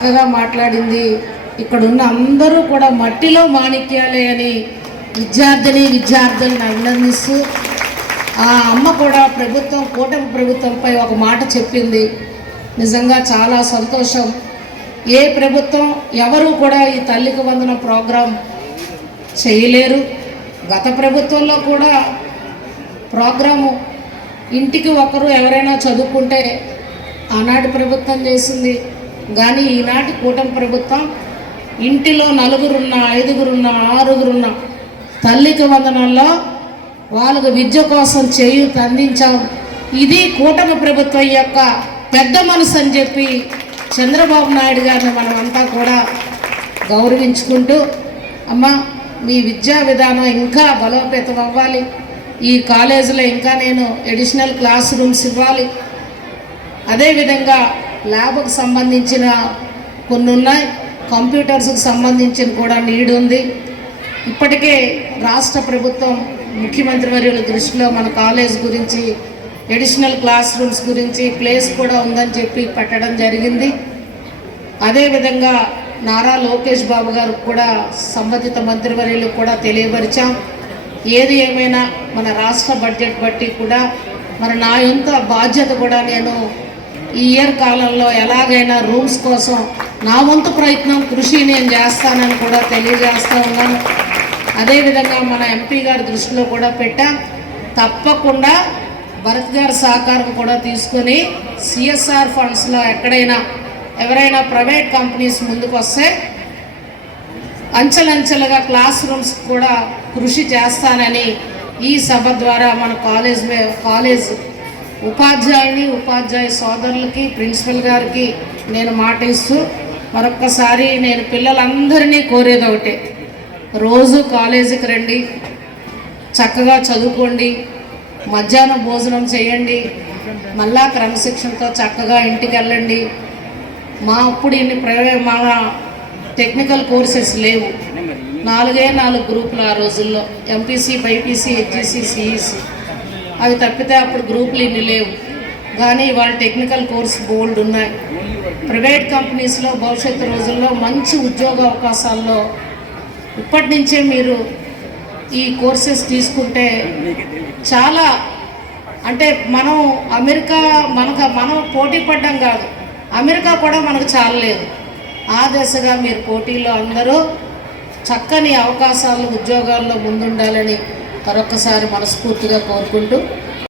బాగా మాట్లాడింది. ఇక్కడ ఉన్న అందరూ కూడా మట్టిలో మాణిక్యాలే అని విద్యార్థిని విద్యార్థులను అభినందిస్తూ ఆ అమ్మ కూడా ప్రభుత్వం కూటమి ప్రభుత్వంపై ఒక మాట చెప్పింది. నిజంగా చాలా సంతోషం. ఏ ప్రభుత్వం ఎవరు కూడా ఈ తల్లికి వందన ప్రోగ్రాం చేయలేరు. గత ప్రభుత్వంలో కూడా ప్రోగ్రాము ఇంటికి ఒకరు ఎవరైనా చదువుకుంటే ఆనాటి ప్రభుత్వం చేసింది. కానీ ఈనాటి కూటమి ప్రభుత్వం ఇంటిలో నలుగురున్న ఐదుగురున్న ఆరుగురున్న తల్లికి వందనంలో వాళ్ళకు విద్య కోసం చేయూత అందించాం ఇది కూటమి ప్రభుత్వం యొక్క పెద్ద మనసు అని చెప్పి చంద్రబాబు నాయుడు గారిని మనమంతా కూడా గౌరవించుకుంటూ అమ్మ మీ విద్యా విధానం ఇంకా బలోపేతం అవ్వాలి. ఈ కాలేజీలో ఇంకా నేను ఎడిషనల్ క్లాస్ రూమ్స్ ఇవ్వాలి. అదేవిధంగా ల్యాబ్కు సంబంధించిన కొన్ని ఉన్నాయి కంప్యూటర్స్కి సంబంధించిన కూడా నీడ్ ఉంది ఇప్పటికే రాష్ట్ర ప్రభుత్వం ముఖ్యమంత్రి వర్యుల దృష్టిలో మన కాలేజ్ గురించి ఎడిషనల్ క్లాస్ రూమ్స్ గురించి ప్లేస్ కూడా ఉందని చెప్పి పెట్టడం జరిగింది. అదేవిధంగా నారా లోకేష్ బాబు గారు కూడా సంబంధిత మంత్రివర్యులకు కూడా తెలియపరిచాం. ఏది ఏమైనా మన రాష్ట్ర బడ్జెట్ బట్టి కూడా మన నా యొక్క బాధ్యత కూడా నేను ఈ ఇయర్ కాలంలో ఎలాగైనా రూమ్స్ కోసం నా వంతు ప్రయత్నం కృషి నేను చేస్తానని కూడా తెలియజేస్తూ ఉన్నాను. అదేవిధంగా మన ఎంపీ గారి దృష్టిలో కూడా పెట్టాం. తప్పకుండా భరత్ గారి సహకారం కూడా తీసుకొని సిఎస్ఆర్ ఫండ్స్లో ఎక్కడైనా ఎవరైనా ప్రైవేట్ కంపెనీస్ ముందుకు వస్తే అంచెలంచెలుగా క్లాస్ రూమ్స్ కూడా కృషి చేస్తానని ఈ సభ ద్వారా మన కాలేజ్ కాలేజ్ ఉపాధ్యాయుని ఉపాధ్యాయ సోదరులకి ప్రిన్సిపల్ గారికి నేను మాట ఇస్తూ మరొక్కసారి నేను పిల్లలందరినీ కోరేది ఒకటే. రోజు కాలేజీకి రండి చక్కగా చదువుకోండి మధ్యాహ్నం భోజనం చేయండి మళ్ళా క్రమశిక్షణతో చక్కగా ఇంటికి వెళ్ళండి. మా అప్పుడు ఇన్ని ప్రైవే మా టెక్నికల్ కోర్సెస్ లేవు. నాలుగే నాలుగు గ్రూపులు ఆ రోజుల్లో. MPC BiPC HGC CEC. అవి తప్పితే అప్పుడు గ్రూపులు ఇన్ని లేవు. కానీ వాళ్ళ టెక్నికల్ కోర్స్ బోల్డ్ ఉన్నాయి. ప్రైవేట్ కంపెనీస్లో భవిష్యత్తు రోజుల్లో మంచి ఉద్యోగ అవకాశాల్లో ఇప్పటి నుంచే మీరు ఈ కోర్సెస్ తీసుకుంటే చాలా అంటే మనం అమెరికా మనకు మనం పోటీ పడ్డం కాదు. అమెరికా కూడా మనకు చాలలేదు. ఆ దశగా మీరు పోటీలో అందరూ చక్కని అవకాశాలు ఉద్యోగాల్లో ముందుండాలని మరొకసారి మనస్ఫూర్తిగా కోరుకుంటూ